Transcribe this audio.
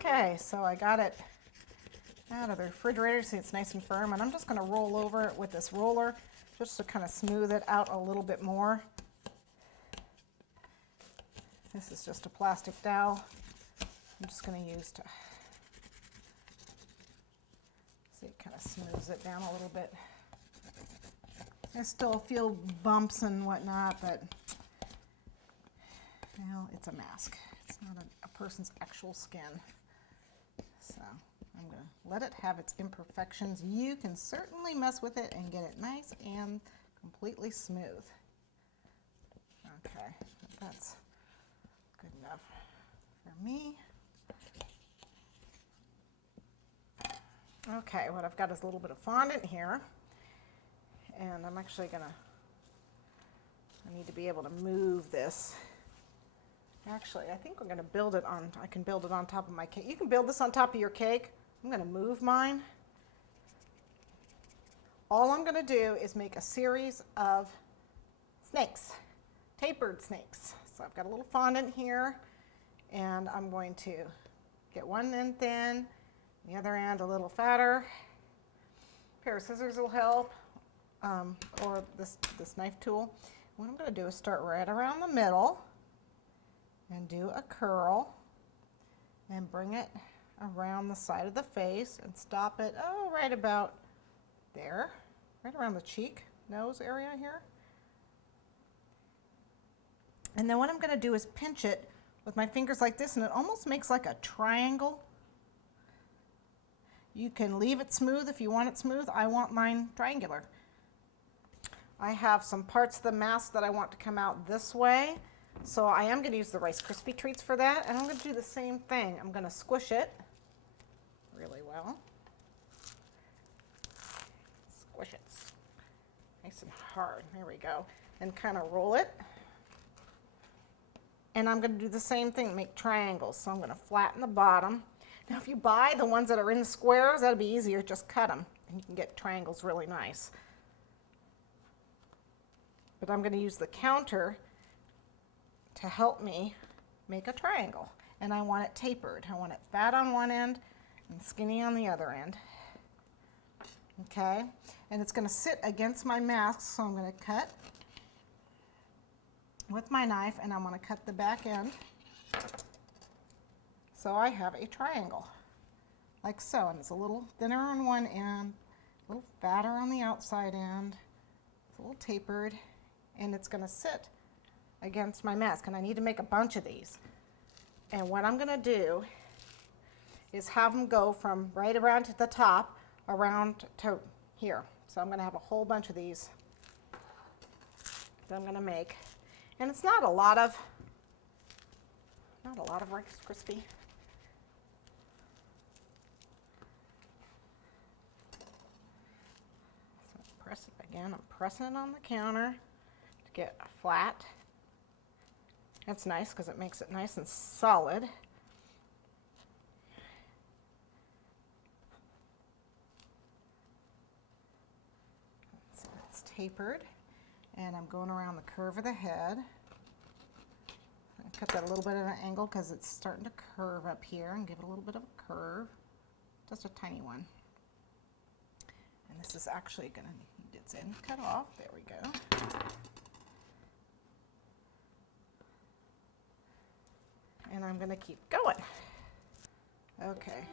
Okay, so I got it out of the refrigerator, see it's nice and firm, and I'm just going to roll over it with this roller just to kind of smooth it out a little bit more. This is just a plastic dowel I'm just going to use to see, it kind of smooths it down a little bit. I still feel bumps and whatnot, but well, it's a mask. It's not a person's actual skin. So I'm going to let it have its imperfections. You can certainly mess with it and get it nice and completely smooth. Okay, that's good enough for me. Okay, what I've got is a little bit of fondant here, and I'm actually gonna, I need to be able to move this. Actually, I think we're gonna build it on, I can build it on top of my cake. You can build this on top of your cake. I'm gonna move mine. All I'm gonna do is make a series of snakes, tapered snakes. So I've got a little fondant here, and I'm going to get one end thin, the other end a little fatter. A pair of scissors will help, or this knife tool. What I'm going to do is start right around the middle and do a curl and bring it around the side of the face and stop it, oh, right about there, right around the cheek, nose area here. And then what I'm going to do is pinch it with my fingers like this, and it almost makes like a triangle. You can leave it smooth if you want it smooth. I want mine triangular. I have some parts of the mask that I want to come out this way, so I am going to use the Rice Krispie Treats for that, and I'm going to do the same thing. I'm going to squish it really well. Squish it nice and hard. There we go. And kind of roll it. And I'm going to do the same thing, make triangles. So I'm going to flatten the bottom. Now if you buy the ones that are in squares, that'll be easier, just cut them and you can get triangles really nice. But I'm going to use the counter to help me make a triangle. And I want it tapered. I want it fat on one end and skinny on the other end. Okay, and it's going to sit against my mask, so I'm going to cut with my knife, and I'm going to cut the back end. So I have a triangle, like so, and it's a little thinner on one end, a little fatter on the outside end, it's a little tapered, and it's going to sit against my mask, and I need to make a bunch of these. And what I'm going to do is have them go from right around to the top, around to here. So I'm going to have a whole bunch of these that I'm going to make. And it's not a lot of Rice Krispie. So press it again. I'm pressing it on the counter to get flat. That's nice because it makes it nice and solid. So it's tapered. And I'm going around the curve of the head. I cut that a little bit at an angle because it's starting to curve up here, and give it a little bit of a curve, just a tiny one. And this is actually going to need its end cut off. There we go. And I'm going to keep going. Okay.